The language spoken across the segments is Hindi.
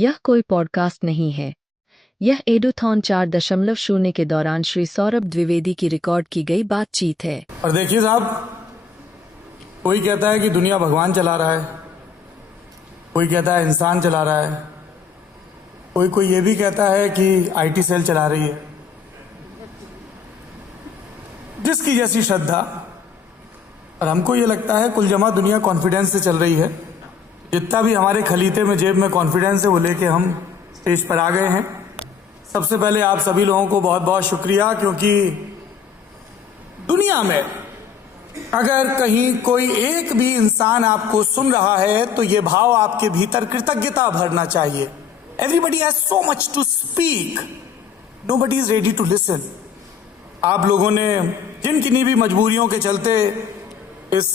यह कोई पॉडकास्ट नहीं है। यह एडुथॉन 4.0 के दौरान श्री सौरभ द्विवेदी की रिकॉर्ड की गई बातचीत है। और देखिए साहब, कोई कहता है कि दुनिया भगवान चला रहा है, कोई कहता है इंसान चला रहा है, कोई ये भी कहता है कि आईटी सेल चला रही है। जिसकी जैसी श्रद्धा। और हमको ये लगता है कुल जमा दुनिया कॉन्फिडेंस से चल रही है। जितना भी हमारे खलीते में जेब में कॉन्फिडेंस है वो लेके हम स्टेज पर आ गए हैं। सबसे पहले आप सभी लोगों को बहुत बहुत शुक्रिया, क्योंकि दुनिया में अगर कहीं कोई एक भी इंसान आपको सुन रहा है तो ये भाव आपके भीतर कृतज्ञता भरना चाहिए। Everybody has so much to speak, nobody is ready to listen. आप लोगों ने जिन किन्हीं भी मजबूरियों के चलते इस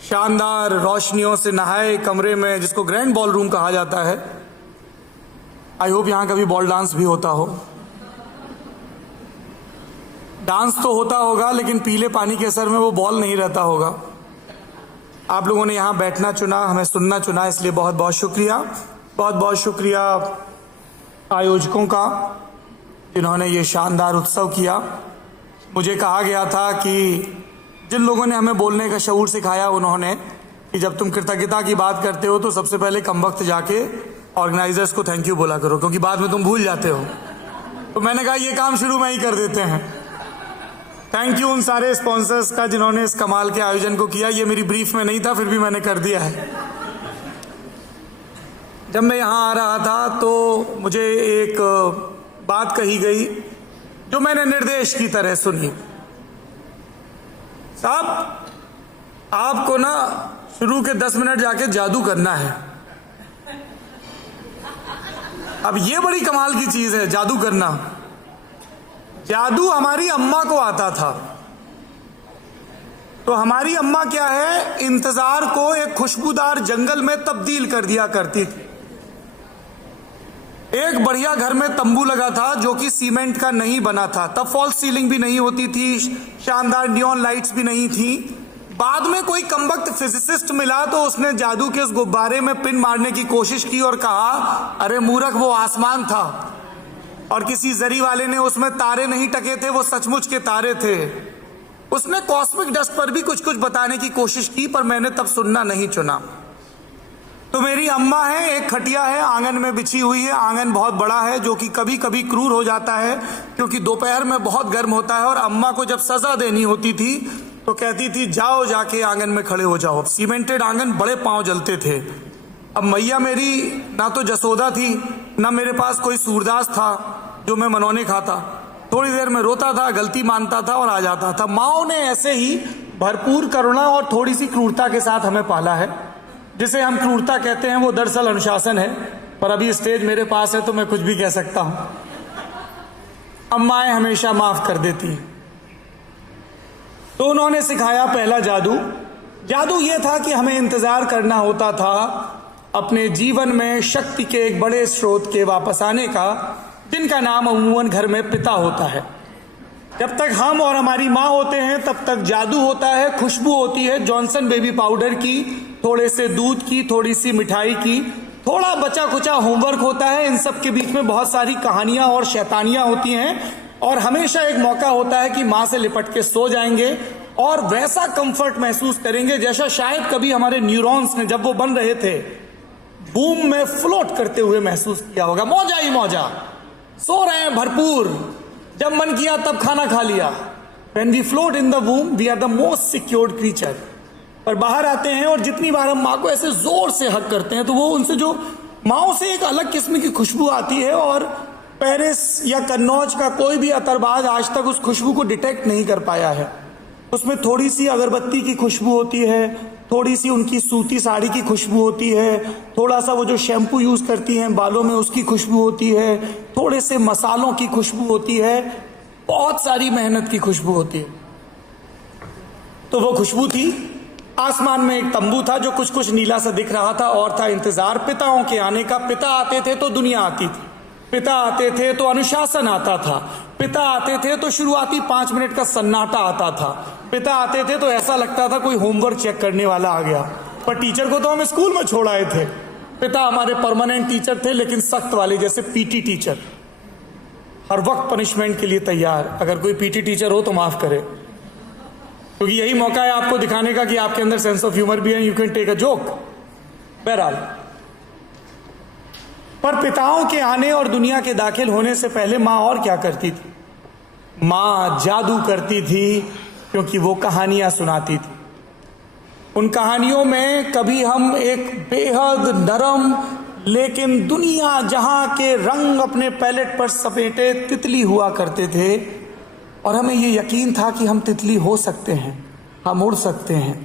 शानदार रोशनियों से नहाए कमरे में, जिसको ग्रैंड बॉल रूम कहा जाता है, आई होप यहां कभी बॉल डांस भी होता हो। डांस तो होता होगा लेकिन पीले पानी के असर में वो बॉल नहीं रहता होगा। आप लोगों ने यहां बैठना चुना, हमें सुनना चुना, इसलिए बहुत बहुत शुक्रिया। बहुत बहुत शुक्रिया आयोजकों का जिन्होंने ये शानदार उत्सव किया। मुझे कहा गया था कि जिन लोगों ने हमें बोलने का शऊर सिखाया, उन्होंने कि जब तुम कृतज्ञता की बात करते हो तो सबसे पहले कमबख्त जाके ऑर्गेनाइजर्स को थैंक यू बोला करो, क्योंकि बाद में तुम भूल जाते हो। तो मैंने कहा ये काम शुरू में ही कर देते हैं। थैंक यू उन सारे स्पॉन्सर्स का जिन्होंने इस कमाल के आयोजन को किया। ये मेरी ब्रीफ में नहीं था, फिर भी मैंने कर दिया है। जब मैं यहाँ आ रहा था तो मुझे एक बात कही गई जो मैंने निर्देश की तरह सुनी। साहब, आपको ना शुरू के 10 मिनट जाके जादू करना है। अब ये बड़ी कमाल की चीज है, जादू करना। जादू हमारी अम्मा को आता था। तो हमारी अम्मा क्या है, इंतजार को एक खुशबूदार जंगल में तब्दील कर दिया करती थी। एक बढ़िया घर में तंबू लगा था जो कि सीमेंट का नहीं बना था। तब फॉल्स सीलिंग भी नहीं होती थी, शानदार नियॉन लाइट्स भी नहीं थी। बाद में कोई कमबख्त फिजिसिस्ट मिला तो उसने जादू के उस गुब्बारे में पिन मारने की कोशिश की और कहा, अरे मूर्ख, वो आसमान था। और किसी जरी वाले ने उसमें तारे नहीं टके थे, वो सचमुच के तारे थे। उसने कॉस्मिक डस्ट पर भी कुछ कुछ बताने की कोशिश की, पर मैंने तब सुनना नहीं चुना। तो मेरी अम्मा है, एक खटिया है आंगन में बिछी हुई है। आंगन बहुत बड़ा है जो कि कभी कभी क्रूर हो जाता है, क्योंकि दोपहर में बहुत गर्म होता है। और अम्मा को जब सजा देनी होती थी तो कहती थी, जाओ जाके आंगन में खड़े हो जाओ। सीमेंटेड आंगन, बड़े पांव जलते थे। अब मैया मेरी ना तो जसोदा थी, ना मेरे पास कोई सूरदास था जो मैं मनौने खाता। थोड़ी देर में रोता था, गलती मानता था और आ जाता था। माओ ने ऐसे ही भरपूर करुणा और थोड़ी सी क्रूरता के साथ हमें पाला है। जिसे हम क्रूरता कहते हैं वो दरअसल अनुशासन है। पर अभी स्टेज मेरे पास है तो मैं कुछ भी कह सकता हूं। अम्माएं हमेशा माफ कर देती हैं। तो उन्होंने सिखाया पहला जादू। जादू ये था कि हमें इंतजार करना होता था अपने जीवन में शक्ति के एक बड़े स्रोत के वापस आने का, जिनका नाम अमूमन घर में पिता होता है। जब तक हम और हमारी माँ होते हैं तब तक जादू होता है, खुशबू होती है जॉनसन बेबी पाउडर की, थोड़े से दूध की, थोड़ी सी मिठाई की, थोड़ा बचा कुचा होमवर्क होता है। इन सब के बीच में बहुत सारी कहानियां और शैतानियां होती हैं। और हमेशा एक मौका होता है कि माँ से लिपट के सो जाएंगे और वैसा कंफर्ट महसूस करेंगे जैसा शायद कभी हमारे न्यूरॉन्स ने जब वो बन रहे थे बूम में फ्लोट करते हुए महसूस किया होगा। मौजा ही मौजा, सो रहे हैं भरपूर, जब मन किया तब खाना खा लिया। When we float in the womb, we are the most secured creature। पर बाहर आते हैं और जितनी बार हम माँ को ऐसे जोर से हक करते हैं तो वो उनसे जो माँ से एक अलग किस्म की खुशबू आती है। और पेरिस या कन्नौज का कोई भी अतरबाज आज तक उस खुशबू को डिटेक्ट नहीं कर पाया है। उसमें थोड़ी सी अगरबत्ती की खुशबू होती है, थोड़ी सी उनकी सूती साड़ी की खुशबू होती है, थोड़ा सा वो जो शैम्पू यूज करती हैं बालों में उसकी खुशबू होती है, थोड़े से मसालों की खुशबू होती है, बहुत सारी मेहनत की खुशबू होती है। तो वो खुशबू थी। आसमान में एक तंबू था जो कुछ कुछ नीला सा दिख रहा था और था इंतजार पिताओं के आने का। पिता आते थे तो दुनिया आती थी, पिता आते थे तो अनुशासन आता था, पिता आते थे तो शुरुआती 5 मिनट का सन्नाटा आता था, पिता आते थे तो ऐसा लगता था कोई होमवर्क चेक करने वाला आ गया। पर टीचर को तो हम स्कूल में छोड़ आए थे। पिता हमारे परमानेंट टीचर थे, लेकिन सख्त वाले, जैसे पीटी टीचर, हर वक्त पनिशमेंट के लिए तैयार। अगर कोई पीटी टीचर हो तो माफ करे, क्योंकि यही मौका है आपको दिखाने का कि आपके अंदर सेंस ऑफ ह्यूमर भी है, you can take a joke. बहरहाल, पर पिताओं के आने और दुनिया के दाखिल होने से पहले मां और क्या करती थी? मां जादू करती थी, क्योंकि वो कहानियां सुनाती थी। उन कहानियों में कभी हम एक बेहद नरम लेकिन दुनिया जहां के रंग अपने पैलेट पर सपेटे तितली हुआ करते थे, और हमें ये यकीन था कि हम तितली हो सकते हैं, हम उड़ सकते हैं।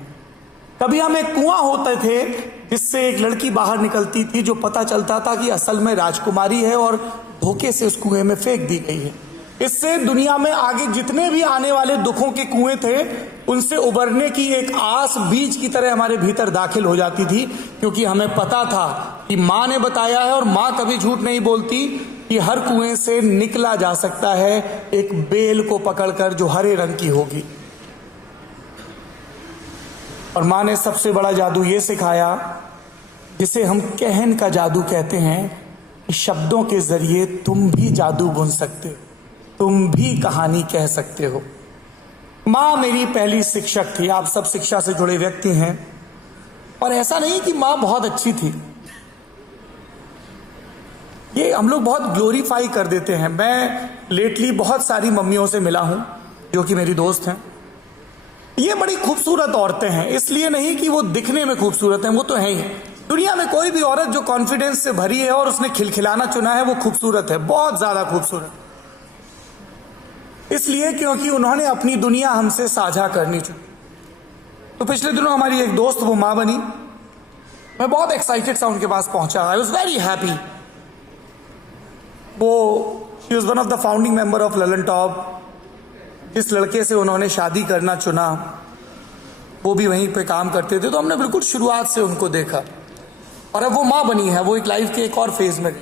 कभी हम एक कुआं होते थे जिससे एक लड़की बाहर निकलती थी, जो पता चलता था कि असल में राजकुमारी है और धोखे से उस कुएं में फेंक दी गई है। इससे दुनिया में आगे जितने भी आने वाले दुखों के कुएं थे, उनसे उबरने की एक आस बीज की तरह हमारे भीतर दाखिल हो जाती थी, क्योंकि हमें पता था कि माँ ने बताया है, और माँ कभी झूठ नहीं बोलती, कि हर कुएं से निकला जा सकता है एक बेल को पकड़कर जो हरे रंग की होगी। और माँ ने सबसे बड़ा जादू ये सिखाया, जिसे हम कहन का जादू कहते हैं, कि शब्दों के जरिए तुम भी जादू बुन सकते हो, तुम भी कहानी कह सकते हो। माँ मेरी पहली शिक्षक थी। आप सब शिक्षा से जुड़े व्यक्ति हैं, और ऐसा नहीं कि माँ बहुत अच्छी थी, ये हम लोग बहुत ग्लोरीफाई कर देते हैं। मैं लेटली बहुत सारी मम्मियों से मिला हूं जो कि मेरी दोस्त हैं। ये बड़ी खूबसूरत औरतें हैं, इसलिए नहीं कि वो दिखने में खूबसूरत हैं, वो तो है ही। दुनिया में कोई भी औरत जो कॉन्फिडेंस से भरी है और उसने खिलखिलाना चुना है, वो खूबसूरत है, बहुत ज्यादा खूबसूरत। इसलिए क्योंकि उन्होंने अपनी दुनिया हमसे साझा करनी चुनी। तो पिछले दिनों हमारी एक दोस्त वो माँ बनी। मैं बहुत एक्साइटेड सा उनके पास पहुंचा। I was very happy. She was one of the founding member of Lalan top. जिस लड़के से उन्होंने शादी करना चुना, वो भी वहीं पे काम करते थे। तो हमने बिल्कुल शुरुआत से उनको देखा, और अब वो माँ बनी है, वो एक लाइफ के एक और फेज में।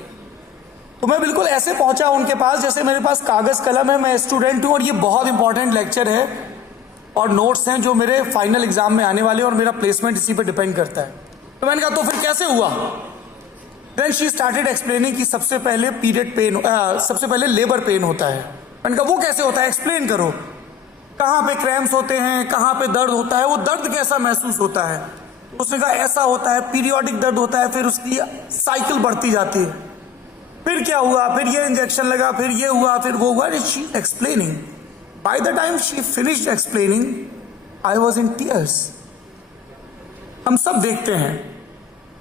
तो मैं बिल्कुल ऐसे पहुंचा उनके पास जैसे मेरे पास कागज कलम है, मैं स्टूडेंट हूं, और ये बहुत इंपॉर्टेंट लेक्चर है और नोट्स हैं जो मेरे फाइनल एग्जाम में आने वाले, और मेरा प्लेसमेंट इसी पे डिपेंड करता है। तो मैंने कहा तो फिर कैसे हुआ? देन शी स्टार्टेड एक्सप्लेनिंग कि सबसे पहले पीरियड पेन, सबसे पहले लेबर पेन होता है। मैंने कहा वो कैसे होता है, एक्सप्लेन करो। कहाँ पे क्रैम्प्स होते हैं, कहाँ पे दर्द होता है, वो दर्द कैसा महसूस होता है? उसने कहा ऐसा होता है, पीरियोडिक दर्द होता है, फिर उसकी साइकिल बढ़ती जाती है। फिर क्या हुआ, फिर ये इंजेक्शन लगा, फिर ये हुआ, फिर वो हुआ। She explaining. By the time she finished explaining, I was in tears. हम सब देखते हैं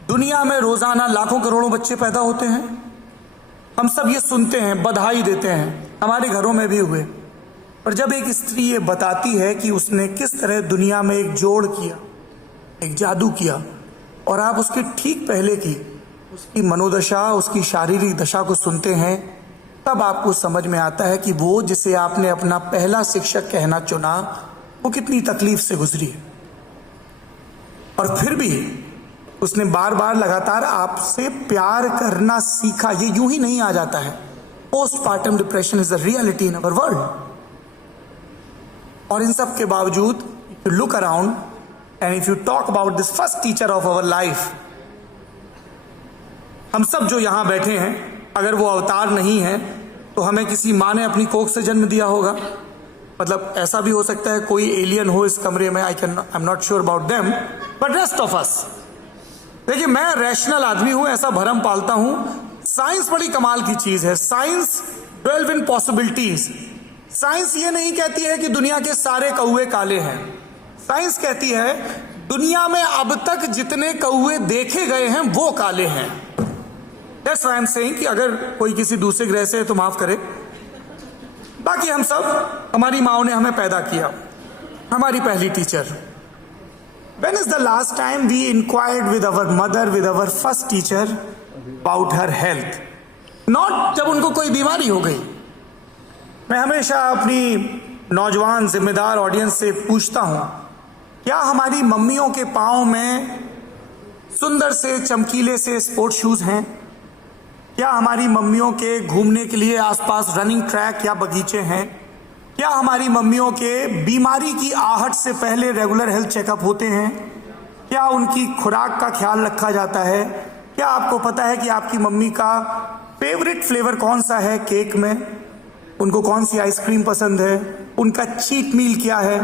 दुनिया में रोजाना लाखों करोड़ों बच्चे पैदा होते हैं। हम सब ये सुनते हैं, बधाई देते हैं, हमारे घरों में भी हुए। और जब एक स्त्री ये बताती है कि उसने किस तरह दुनिया में एक जोड़ किया, एक जादू किया, और आप उसके ठीक पहले की उसकी मनोदशा, उसकी शारीरिक दशा को सुनते हैं, तब आपको समझ में आता है कि वो जिसे आपने अपना पहला शिक्षक कहना चुना, वो कितनी तकलीफ से गुजरी है। और फिर भी उसने बार बार लगातार आपसे प्यार करना सीखा। ये यूं ही नहीं आ जाता है। Postpartum depression is a reality in our world. और इन सब के बावजूद if you look around and if you talk about this first teacher of our life, हम सब जो यहां बैठे हैं, अगर वो अवतार नहीं है तो हमें किसी माँ ने अपनी कोख से जन्म दिया होगा। मतलब ऐसा भी हो सकता है कोई एलियन हो इस कमरे में, I am not sure about them, but rest of us. देखिए, मैं रैशनल आदमी हूं, ऐसा भरम पालता हूं। साइंस बड़ी कमाल की चीज है। साइंस डेल्व इन पॉसिबिलिटीज। साइंस ये नहीं कहती है कि दुनिया के सारे कौवे काले हैं। साइंस कहती है दुनिया में अब तक जितने कौवे देखे गए हैं वो काले हैं। That's why I am saying कि अगर कोई किसी दूसरे ग्रह से है तो माफ करे। बाकी हम सब, हमारी माओ ने हमें पैदा किया, हमारी पहली teacher. When is the last time we inquired with our mother, with our first teacher about her health? Not जब उनको कोई बीमारी हो गई। मैं हमेशा अपनी नौजवान जिम्मेदार ऑडियंस से पूछता हूं, क्या हमारी मम्मियों के पाँव में सुंदर से चमकीले से स्पोर्ट्स शूज हैं? क्या हमारी मम्मियों के घूमने के लिए आसपास रनिंग ट्रैक या बगीचे हैं? क्या हमारी मम्मियों के बीमारी की आहट से पहले रेगुलर हेल्थ चेकअप होते हैं? क्या उनकी खुराक का ख्याल रखा जाता है? क्या क्या आपको पता है कि आपकी मम्मी का फेवरेट फ्लेवर कौन सा है केक में? उनको कौन सी आइसक्रीम पसंद है? उनका चीट मील क्या है?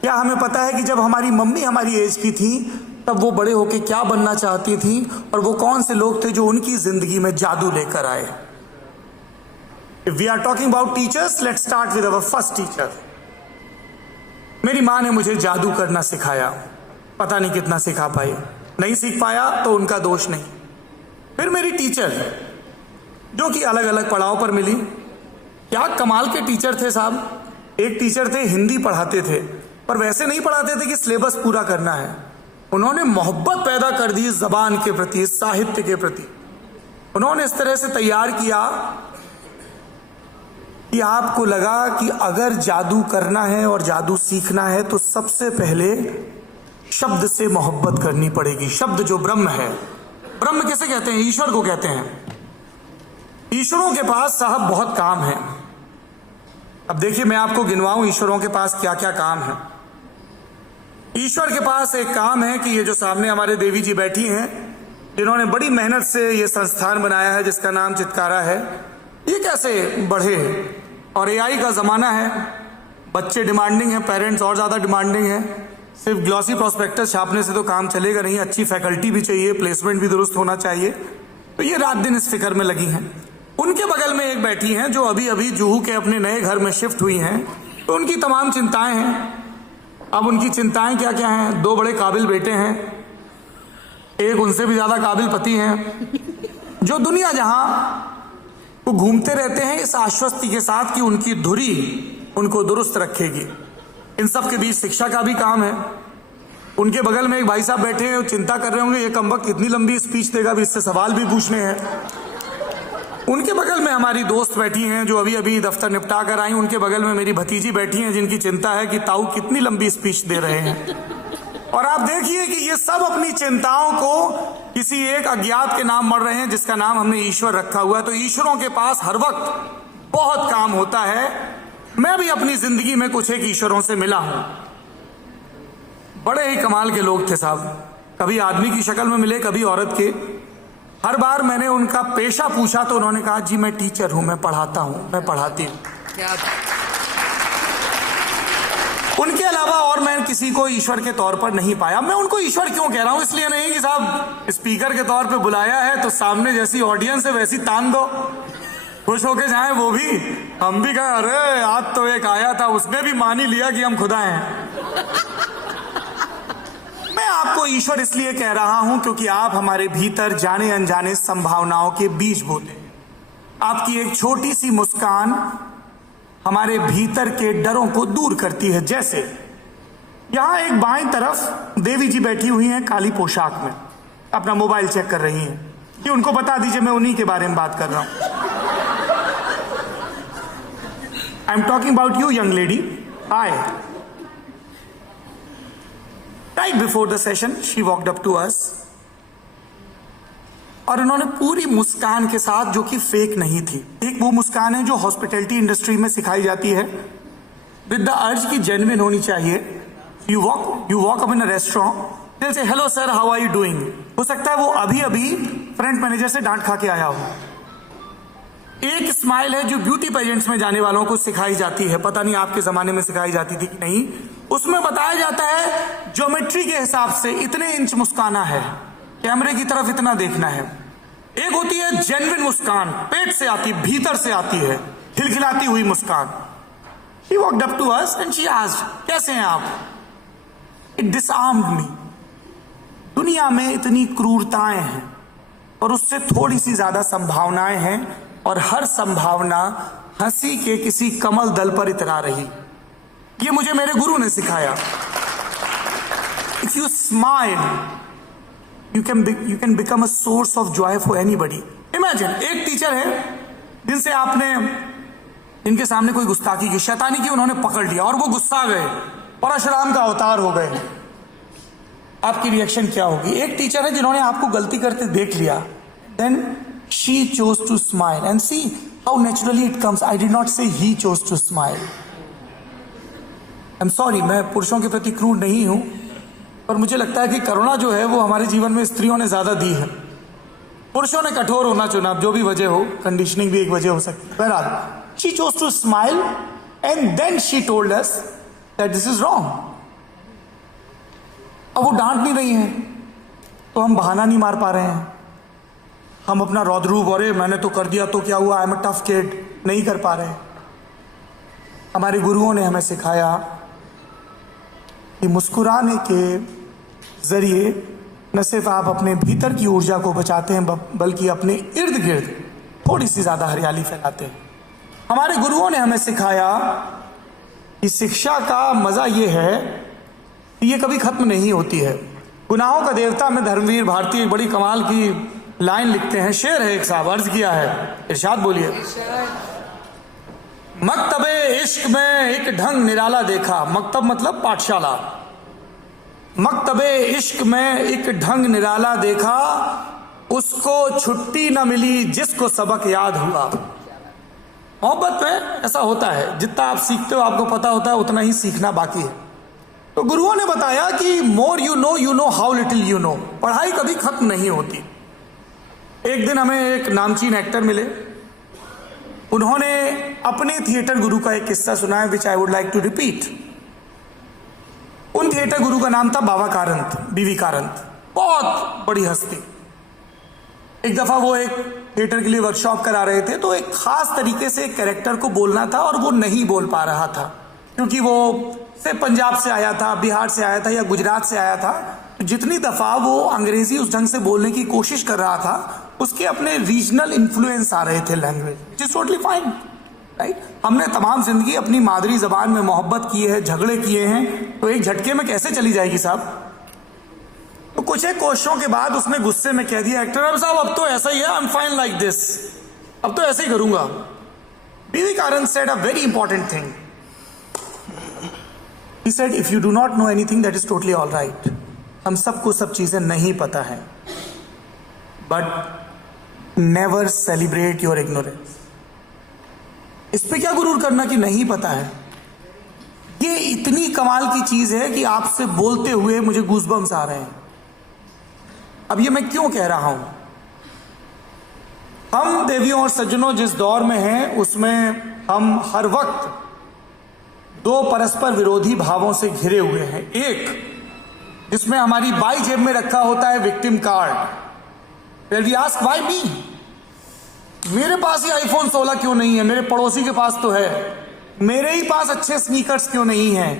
क्या हमें पता है कि जब हमारी मम्मी हमारी एज की थी तब वो बड़े होके क्या बनना चाहती थी और वो कौन से लोग थे जो उनकी जिंदगी में जादू लेकर आए? If we are talking about teachers, let's start with our first teacher. मेरी माँ ने मुझे जादू करना सिखाया। पता नहीं कितना सिखा पाई, नहीं सीख पाया तो उनका दोष नहीं। फिर मेरी टीचर जो कि अलग अलग पड़ाव पर मिली, क्या कमाल के टीचर थे साहब। एक टीचर थे हिंदी पढ़ाते थे, पर वैसे नहीं पढ़ाते थे कि सिलेबस पूरा करना है। उन्होंने मोहब्बत पैदा कर दी जबान के प्रति, साहित्य के प्रति। उन्होंने इस तरह से तैयार किया कि आपको लगा कि अगर जादू करना है और जादू सीखना है तो सबसे पहले शब्द से मोहब्बत करनी पड़ेगी। शब्द जो ब्रह्म है, ब्रह्म किसे कहते हैं? ईश्वर को कहते हैं। ईश्वरों के पास साहब बहुत काम है। अब देखिए मैं आपको गिनवाऊं ईश्वरों के पास क्या क्या काम है। ईश्वर के पास एक काम है कि ये जो सामने हमारे देवी जी बैठी हैं, जिन्होंने बड़ी मेहनत से ये संस्थान बनाया है जिसका नाम चितकारा है, ये कैसे बढ़े? और एआई का ज़माना है, बच्चे डिमांडिंग हैं, पेरेंट्स और ज़्यादा डिमांडिंग हैं। सिर्फ ग्लॉसी प्रॉस्पेक्टस छापने से तो काम चलेगा नहीं, अच्छी फैकल्टी भी चाहिए, प्लेसमेंट भी दुरुस्त होना चाहिए। तो ये रात दिन इस फिक्र में लगी हैं। उनके बगल में एक बैठी हैं जो अभी अभी जुहू के अपने नए घर में शिफ्ट हुई हैं, तो उनकी तमाम चिंताएं हैं। अब उनकी चिंताएं क्या क्या हैं? 2 बड़े काबिल बेटे हैं, एक उनसे भी ज़्यादा काबिल पति हैं, जो दुनिया जहां वो घूमते रहते हैं इस आश्वस्ति के साथ कि उनकी धुरी उनको दुरुस्त रखेगी। इन सब के बीच शिक्षा का भी काम है। उनके बगल में एक भाई साहब बैठे हैं, चिंता कर रहे होंगे ये कमबख्त कितनी लंबी स्पीच देगा, भी इससे सवाल भी पूछने हैं। उनके बगल में हमारी दोस्त बैठी हैं जो अभी अभी दफ्तर निपटा कर आई। उनके बगल में मेरी भतीजी बैठी हैं जिनकी चिंता है कि ताऊ कितनी लंबी स्पीच दे रहे हैं। और आप देखिए कि ये सब अपनी चिंताओं को किसी एक अज्ञात के नाम मर रहे हैं जिसका नाम हमने ईश्वर रखा हुआ है। तो ईश्वरों के पास हर वक्त बहुत काम होता है। मैं भी अपनी जिंदगी में कुछ एक ईश्वरों से मिला हूं, बड़े ही कमाल के लोग थे साहब। कभी आदमी की शक्ल में मिले, कभी औरत के। हर बार मैंने उनका पेशा पूछा तो उन्होंने कहा जी मैं टीचर हूं, मैं पढ़ाता हूं, मैं पढ़ाती हूं। उनके अलावा और मैं किसी को ईश्वर के तौर पर नहीं पाया। मैं उनको ईश्वर क्यों कह रहा हूं? इसलिए नहीं कि साहब स्पीकर के तौर पे बुलाया है तो सामने जैसी ऑडियंस है वैसी तान दो, खुश होके जाए वो भी, हम भी कहें अरे आज तो एक आया था उसने भी मान ही लिया कि हम खुदा हैं। मैं आपको ईश्वर इसलिए कह रहा हूं क्योंकि आप हमारे भीतर जाने अनजाने संभावनाओं के बीज बोते हैं। आपकी एक छोटी सी मुस्कान हमारे भीतर के डरों को दूर करती है। जैसे यहां एक बाईं तरफ देवी जी बैठी हुई हैं काली पोशाक में, अपना मोबाइल चेक कर रही हैं। ये उनको बता दीजिए मैं उन्हीं के बारे में बात कर रहा हूं। I am talking about you young lady. Hi. Right before the session, she walked up to us और उन्होंने पूरी मुस्कान के साथ, जो कि फेक नहीं थी, एक वो मुस्कान है जो हॉस्पिटैलिटी इंडस्ट्री में सिखाई जाती है, विद द अर्ज की जेन्युइन होनी चाहिए। You walk up in a restaurant, दिल से hello sir how are you doing. हो सकता है वो अभी अभी फ्रंट मैनेजर से डांट खा के आया हो। एक स्माइल है जो ब्यूटी पेजेंट्स में जाने वालों को सिखाई जाती है, पता नहीं आपके जमाने में सिखाई जाती थी कि नहीं। उसमें बताया जाता है ज्योमेट्री के हिसाब से इतने इंच मुस्काना है, कैमरे की तरफ इतना देखना है। एक होती है जेन्युइन मुस्कान, पेट से आती, भीतर से आती है, खिलखिलाती हुई मुस्कान। She walked up to us and she asked, कैसे हैं आप? It disarmed me. दुनिया में इतनी क्रूरताएं हैं और उससे थोड़ी सी ज्यादा संभावनाएं हैं, और हर संभावना हंसी के किसी कमल दल पर इतरा रही। ये मुझे मेरे गुरु ने सिखाया। If you smile, you can become a source of joy for anybody. Imagine, एक टीचर है जिनसे आपने, इनके सामने कोई गुस्ताखी की, शैतानी की, उन्होंने पकड़ लिया और वो गुस्सा गए, परशुराम का अवतार हो गए। आपकी रिएक्शन क्या होगी? एक टीचर है जिन्होंने आपको गलती करते देख लिया, then she chose to smile and see how naturally it comes. I did not say he chose to smile. I'm sorry, मैं पुरुषों के प्रति क्रूर नहीं हूं, पर मुझे लगता है कि करुणा जो है वो हमारे जीवन में स्त्रियों ने ज्यादा दी है। पुरुषों ने कठोर होना चुना, जो भी वजह हो, कंडीशनिंग भी एक वजह हो सकती है। बहरहाल, she chose to smile and then she told us that this is wrong. अब वो डांट नहीं रही हैं तो हम बहाना नहीं मार पा रहे हैं, हम अपना रौद्रूप, अरे मैंने तो कर दिया तो क्या हुआ, I am a tough kid, नहीं कर पा रहे। हमारे गुरुओं ने हमें सिखाया कि मुस्कुराने के जरिए न सिर्फ आप अपने भीतर की ऊर्जा को बचाते हैं, बल्कि अपने इर्द गिर्द थोड़ी सी ज्यादा हरियाली फैलाते हैं। हमारे गुरुओं ने हमें सिखाया कि शिक्षा का मजा यह है कि ये कभी खत्म नहीं होती है। गुनाहों का देवता में धर्मवीर भारती एक बड़ी कमाल की लाइन लिखते हैं, शेर है एक साहब, अर्ज किया है, इरशाद बोलिए। मकतबे इश्क में एक ढंग निराला देखा, मकतब मतलब पाठशाला, मकतबे इश्क में एक ढंग निराला देखा, उसको छुट्टी न मिली जिसको सबक याद हुआ। मोहब्बत में ऐसा होता है, जितना आप सीखते हो आपको पता होता है उतना ही सीखना बाकी है। तो गुरुओं ने बताया कि more you know how little you know. पढ़ाई कभी खत्म नहीं होती। एक दिन हमें एक नामचीन एक्टर मिले, उन्होंने अपने थिएटर गुरु का एक किस्सा सुनाया which I would like to repeat. उन थिएटर गुरु का नाम था बाबा कारंत, बीवी कारंत, बहुत बड़ी हस्ती। एक दफा वो एक थिएटर के लिए वर्कशॉप करा रहे थे, तो एक खास तरीके से एक कैरेक्टर को बोलना था और वो नहीं बोल पा रहा था, क्योंकि वो से पंजाब से आया था, बिहार से आया था या गुजरात से आया था। तो जितनी दफा वो अंग्रेजी उस ढंग से बोलने की कोशिश कर रहा था, उसके अपने रीजनल इन्फ्लुएंस आ रहे थे language, which is totally fine, right. हमने तमाम जिंदगी अपनी मादरी जबान में मोहब्बत की है, झगड़े किए हैं, तो एक झटके में कैसे चली जाएगी साहब। तो कुछ एक कोशिशों के बाद उसने गुस्से में कह दिया, एक्टर साहब अब तो ऐसा ही है, I am fine like this, अब तो ऐसे ही करूंगा। B V Karanth said a very important thing, he said if you do not know anything that is totally all right। हम सबको सब चीजें नहीं पता है, but never celebrate your ignorance। इस पे क्या गुरूर करना कि नहीं पता है, ये इतनी कमाल की चीज है कि आपसे बोलते हुए मुझे गूज़बम्स आ रहे हैं। अब ये मैं क्यों कह रहा हूं, हम देवियों और सज्जनों जिस दौर में हैं उसमें हम हर वक्त दो परस्पर विरोधी भावों से घिरे हुए हैं। एक जिसमें हमारी बाई जेब में रखा होता है victim card, where we ask why me, मेरे पास ही आईफोन 16 क्यों नहीं है, मेरे पड़ोसी के पास तो है, मेरे ही पास अच्छे स्नीकर्स क्यों नहीं है,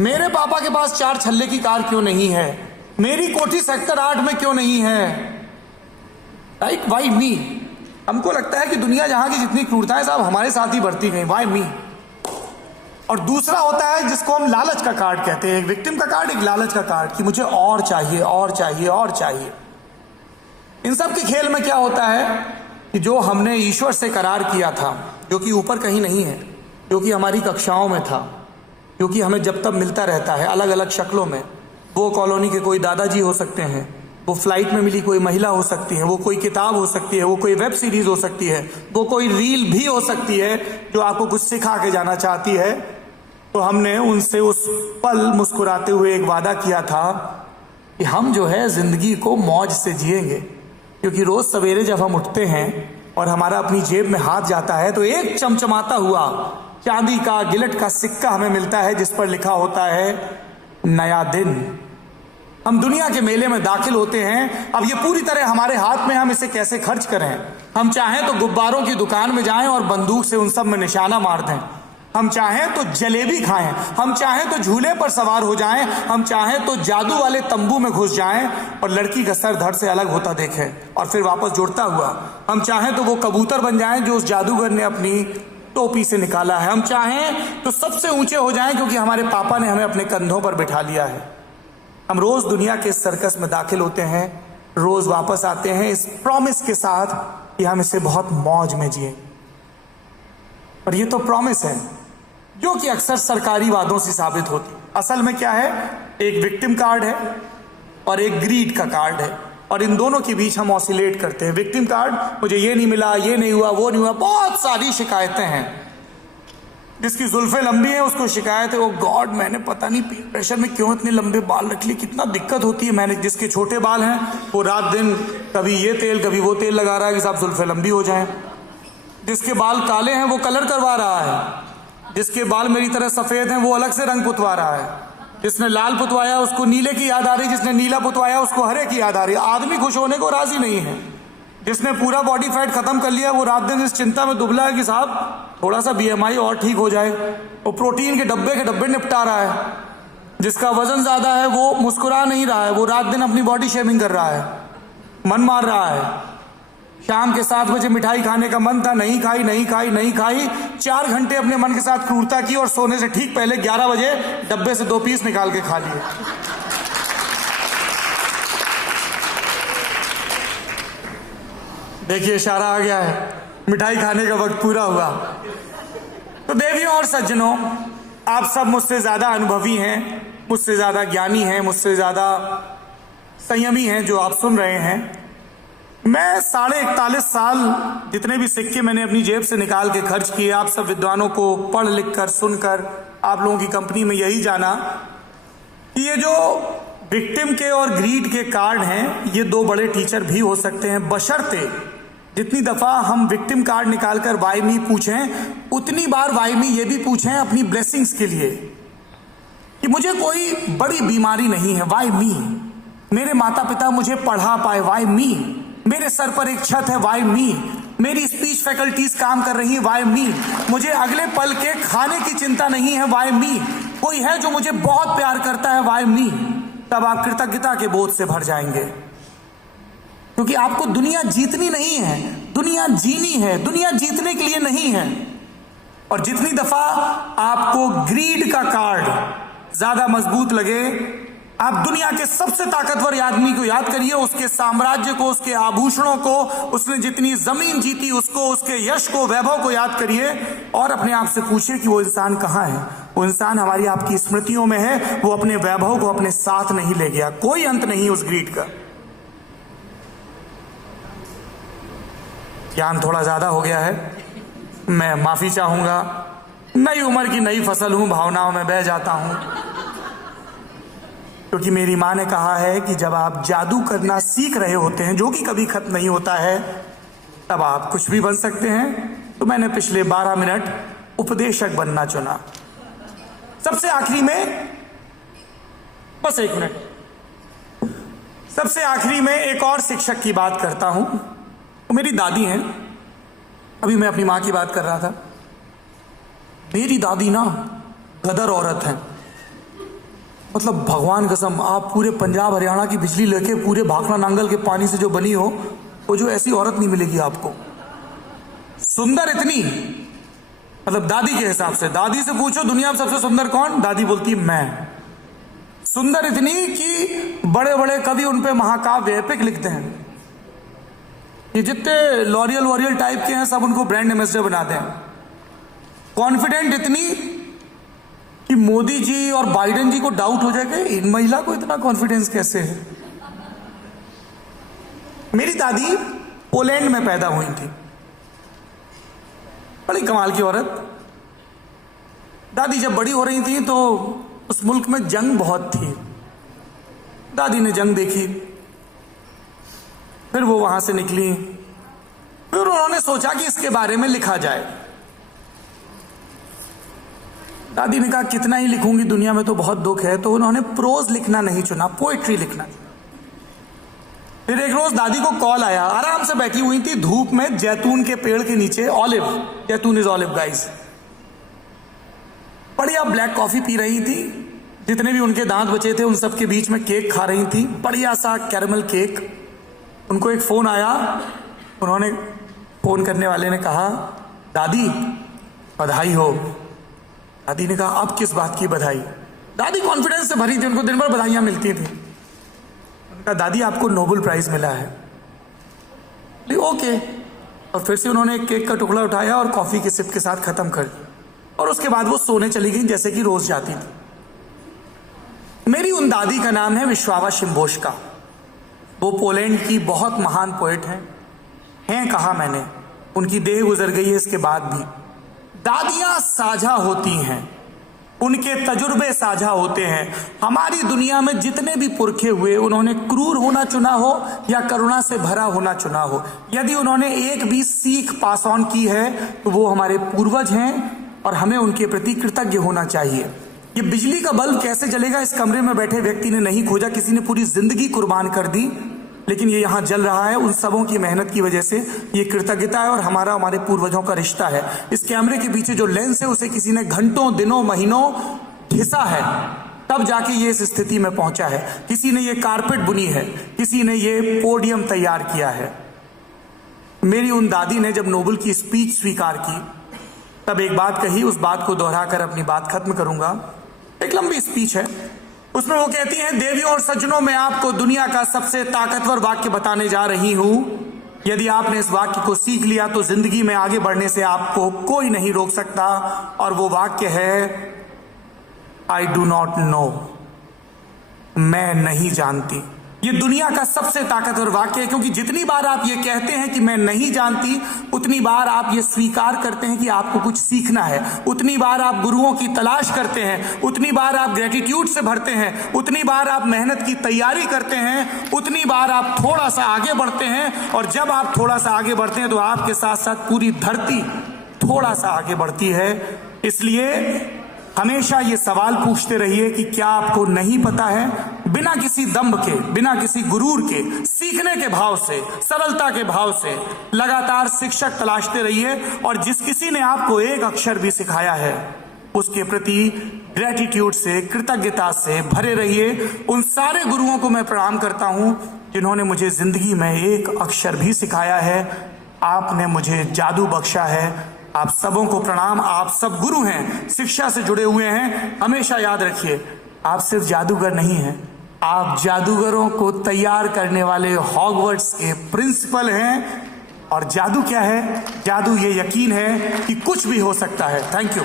मेरे पापा के पास 4 छल्ले की कार क्यों नहीं है, मेरी कोठी सेक्टर 8 में क्यों नहीं है, राइट, व्हाई मी। हमको लगता है कि दुनिया जहां की जितनी क्रूरता है साहब हमारे साथ ही बढ़ती गई, व्हाई मी। और दूसरा होता है जिसको हम लालच का कार्ड कहते हैं, एक विक्टिम का कार्ड, एक लालच का कार्ड, कि मुझे और चाहिए और चाहिए और चाहिए। इन सब के खेल में क्या होता है कि जो हमने ईश्वर से करार किया था, जो कि ऊपर कहीं नहीं है, जो कि हमारी कक्षाओं में था, जो कि हमें जब तब मिलता रहता है अलग अलग शक्लों में, वो कॉलोनी के कोई दादाजी हो सकते हैं, वो फ्लाइट में मिली कोई महिला हो सकती है, वो कोई किताब हो सकती है, वो कोई वेब सीरीज हो सकती है, वो कोई रील भी हो सकती है जो आपको कुछ सिखा के जाना चाहती है। तो हमने उनसे उस पल मुस्कुराते हुए एक वादा किया था कि हम जो है जिंदगी को मौज से जिएंगे, क्योंकि रोज सवेरे जब हम उठते हैं और हमारा अपनी जेब में हाथ जाता है तो एक चमचमाता हुआ चांदी का गिलट का सिक्का हमें मिलता है जिस पर लिखा होता है नया दिन। हम दुनिया के मेले में दाखिल होते हैं, अब ये पूरी तरह हमारे हाथ में, हम इसे कैसे खर्च करें। हम चाहें तो गुब्बारों की दुकान में जाएं और बंदूक से उन सब में निशाना मार दें, हम चाहें तो जलेबी खाएं, हम चाहें तो झूले पर सवार हो जाएं, हम चाहें तो जादू वाले तंबू में घुस जाएं और लड़की का सर धड़ से अलग होता देखें और फिर वापस जुड़ता हुआ। हम चाहें तो वो कबूतर बन जाएं जो उस जादूगर ने अपनी टोपी से निकाला है, हम चाहें तो सबसे ऊंचे हो जाएं क्योंकि हमारे पापा ने हमें अपने कंधों पर बिठा लिया है। हम रोज दुनिया के सर्कस में दाखिल होते हैं, रोज वापस आते हैं इस प्रॉमिस के साथ कि हम इसे बहुत मौज में जिए। और ये तो प्रॉमिस है जो कि अक्सर सरकारी वादों से साबित होती। असल में क्या है, एक विक्टिम कार्ड है और एक ग्रीड का कार्ड है, और इन दोनों के बीच हम ऑसिलेट करते हैं। विक्टिम कार्ड, मुझे ये नहीं मिला, ये नहीं हुआ, वो नहीं हुआ, बहुत सारी शिकायतें हैं। जिसकी जुल्फे लंबी है उसको शिकायत है, ओ गॉड मैंने पता नहीं पीयर प्रेशर में क्यों इतने लंबे बाल रख लिए, कितना दिक्कत होती है। मैंने जिसके छोटे बाल हैं वो रात दिन कभी ये तेल कभी वो तेल लगा रहा है कि साहब जुल्फे लंबी हो जाएं। जिसके बाल काले हैं वो कलर करवा रहा है, जिसके बाल मेरी तरह सफेद हैं वो अलग से रंग पुतवा रहा है। जिसने लाल पुतवाया उसको नीले की याद आ रही, जिसने नीला पुतवाया उसको हरे की याद आ रही। आदमी खुश होने को राजी नहीं है। जिसने पूरा बॉडी फैट खत्म कर लिया वो रात दिन इस चिंता में दुबला है कि साहब थोड़ा सा BMI और ठीक हो जाए। वो प्रोटीन के डब्बे निपटा रहा है। जिसका वजन ज्यादा है वो मुस्कुरा नहीं रहा है, वो रात दिन अपनी बॉडी शेमिंग कर रहा है, मन मार रहा है। शाम के 7 बजे मिठाई खाने का मन था, नहीं खाई। 4 घंटे अपने मन के साथ क्रूरता की और सोने से ठीक पहले 11 बजे डब्बे से 2 पीस निकाल के खा लिए। देखिए इशारा आ गया है, मिठाई खाने का वक्त पूरा हुआ। तो देवियों और सज्जनों, आप सब मुझसे ज्यादा अनुभवी हैं, मुझसे ज्यादा ज्ञानी हैं, मुझसे ज्यादा संयमी हैं जो आप सुन रहे हैं। मैं 41.5 साल जितने भी सिक्के मैंने अपनी जेब से निकाल के खर्च किए, आप सब विद्वानों को पढ़ लिख कर सुनकर आप लोगों की कंपनी में यही जाना कि ये जो विक्टिम के और ग्रीड के कार्ड हैं ये 2 बड़े टीचर भी हो सकते हैं, बशर्ते जितनी दफा हम विक्टिम कार्ड निकालकर वाई मी पूछें उतनी बार वाई मी ये भी पूछें अपनी ब्लेसिंग्स के लिए कि मुझे कोई बड़ी बीमारी नहीं है, वाई मी। मेरे माता पिता मुझे पढ़ा पाए, वाई मी। मेरे सर पर एक छत है, वाई मी। मेरी स्पीच फैकल्टीज काम कर रही है, वाई मी। मुझे अगले पल के खाने की चिंता नहीं है, वाई मी। कोई है जो मुझे बहुत प्यार करता है, वाई मी। तब आप कृतज्ञता के बोझ से भर जाएंगे, क्योंकि आपको दुनिया जीतनी नहीं है, दुनिया जीनी है, दुनिया जीतने के लिए नहीं है। और जितनी दफा आपको ग्रीड का कार्ड ज्यादा मजबूत लगे, आप दुनिया के सबसे ताकतवर आदमी को याद करिए, उसके साम्राज्य को, उसके आभूषणों को, उसने जितनी जमीन जीती उसको, उसके यश को, वैभव को याद करिए और अपने आप से पूछिए कि वो इंसान कहाँ है। वो इंसान हमारी आपकी स्मृतियों में है, वो अपने वैभव को अपने साथ नहीं ले गया। कोई अंत नहीं उस ग्रीड का। ज्ञान थोड़ा ज्यादा हो गया है, मैं माफी चाहूंगा। नई उम्र की नई फसल हूं, भावनाओं में बह जाता हूं, क्योंकि मेरी मां ने कहा है कि जब आप जादू करना सीख रहे होते हैं, जो कि कभी खत्म नहीं होता है, तब आप कुछ भी बन सकते हैं। तो मैंने पिछले 12 मिनट उपदेशक बनना चुना। सबसे आखिरी में, बस 1 मिनट, सबसे आखिरी में एक और शिक्षक की बात करता हूं। वो मेरी दादी हैं। अभी मैं अपनी मां की बात कर रहा था। मेरी दादी ना गदर औरत है, मतलब भगवान कसम, आप पूरे पंजाब हरियाणा की बिजली लेके पूरे भाखड़ा नांगल के पानी से जो बनी हो, वो जो ऐसी औरत नहीं मिलेगी आपको। सुंदर इतनी, मतलब दादी के हिसाब से, दादी से पूछो दुनिया में सबसे सुंदर कौन, दादी बोलती है मैं। सुंदर इतनी कि बड़े बड़े कवि उन पे महाकाव्य एपिक लिखते हैं। ये जितने लॉरियल टाइप के हैं सब उनको ब्रांड एम्बेसडर बनाते हैं। कॉन्फिडेंट इतनी कि मोदी जी और बाइडेन जी को डाउट हो जाएगा इन महिला को इतना कॉन्फिडेंस कैसे है। मेरी दादी पोलैंड में पैदा हुई थी, बड़ी कमाल की औरत। दादी जब बड़ी हो रही थी तो उस मुल्क में जंग बहुत थी। दादी ने जंग देखी, फिर वो वहां से निकली, फिर उन्होंने सोचा कि इसके बारे में लिखा जाए। दादी ने कहा कितना ही लिखूंगी, दुनिया में तो बहुत दुख है। तो उन्होंने प्रोज लिखना नहीं चुना, पोएट्री लिखना। फिर एक रोज दादी को कॉल आया, आराम से बैठी हुई थी धूप में जैतून के पेड़ के नीचे, ऑलिव, जैतून इज ऑलिव गाइस, बढ़िया ब्लैक कॉफी पी रही थी। जितने भी उनके दांत बचे थे उन सब के बीच में केक खा रही थी, बढ़िया सा कैरमल केक। उनको एक फोन आया, उन्होंने, फोन करने वाले ने कहा दादी बधाई हो। दादी ने कहा अब किस बात की बधाई। दादी कॉन्फिडेंस से भरी थी, उनको दिन भर बधाइयां मिलती थी। उन्होंने कहा दादी आपको नोबेल प्राइज मिला है। ओके। और फिर से उन्होंने एक केक का टुकड़ा उठाया और कॉफी के सिप के साथ खत्म कर दिया, और उसके बाद वो सोने चली गई जैसे कि रोज जाती थी। मेरी उन दादी का नाम है विश्वावा शिम्बोष्का। वो पोलैंड की बहुत महान पोएट हैं। कहा मैंने, उनकी देह गुजर गई है इसके बाद भी। दादियां साझा होती हैं, उनके तजुर्बे साझा होते हैं। हमारी दुनिया में जितने भी पुरखे हुए, उन्होंने क्रूर होना चुना हो या करुणा से भरा होना चुना हो, यदि उन्होंने एक भी सीख पास ऑन की है तो वो हमारे पूर्वज हैं और हमें उनके प्रति कृतज्ञ होना चाहिए। ये बिजली का बल्ब कैसे जलेगा, इस कमरे में बैठे व्यक्ति ने नहीं खोजा, किसी ने पूरी जिंदगी कुर्बान कर दी, लेकिन ये यहां जल रहा है। उन सबों की मेहनत की वजह से ये कृतज्ञता है और हमारे पूर्वजों का रिश्ता है। इस कैमरे के पीछे जो लेंस है उसे किसी ने घंटों, दिनों, महीनों घिसा है, तब जाके ये इस स्थिति में पहुंचा है। किसी ने ये कारपेट बुनी है, किसी ने ये पोडियम तैयार किया है। मेरी उन दादी ने जब नोबेल की स्पीच स्वीकार की तब एक बात कही, उस बात को दोहराकर अपनी बात खत्म करूंगा। एक लंबी स्पीच है, उसमें वो कहती हैं, देवियों और सज्जनों, मैं आपको दुनिया का सबसे ताकतवर वाक्य बताने जा रही हूं। यदि आपने इस वाक्य को सीख लिया तो जिंदगी में आगे बढ़ने से आपको कोई नहीं रोक सकता। और वो वाक्य है, आई डू नॉट नो, मैं नहीं जानती। ये दुनिया का सबसे ताकतवर वाक्य है, क्योंकि जितनी बार आप ये कहते हैं कि मैं नहीं जानती, उतनी बार आप ये स्वीकार करते हैं कि आपको कुछ सीखना है, उतनी बार आप गुरुओं की तलाश करते हैं, उतनी बार आप ग्रेटिट्यूड से भरते हैं, उतनी बार आप मेहनत की तैयारी करते हैं, उतनी बार आप थोड़ा सा आगे बढ़ते हैं। और जब आप थोड़ा सा आगे बढ़ते हैं तो आपके साथ साथ पूरी धरती थोड़ा सा आगे बढ़ती है। इसलिए हमेशा ये सवाल पूछते रहिए कि क्या आपको नहीं पता है। बिना किसी दंभ के, बिना किसी गुरूर के, सीखने के भाव से, सरलता के भाव से लगातार शिक्षक तलाशते रहिए। और जिस किसी ने आपको एक अक्षर भी सिखाया है उसके प्रति ग्रेटिट्यूड से, कृतज्ञता से भरे रहिए। उन सारे गुरुओं को मैं प्रणाम करता हूं जिन्होंने मुझे जिंदगी में एक अक्षर भी सिखाया है। आपने मुझे जादू बख्शा है। आप सबों को प्रणाम। आप सब गुरु हैं, शिक्षा से जुड़े हुए हैं। हमेशा याद रखिए, आप सिर्फ जादूगर नहीं हैं, आप जादूगरों को तैयार करने वाले हॉगवर्ट्स के प्रिंसिपल हैं। और जादू क्या है? जादू ये यकीन है कि कुछ भी हो सकता है। Thank you.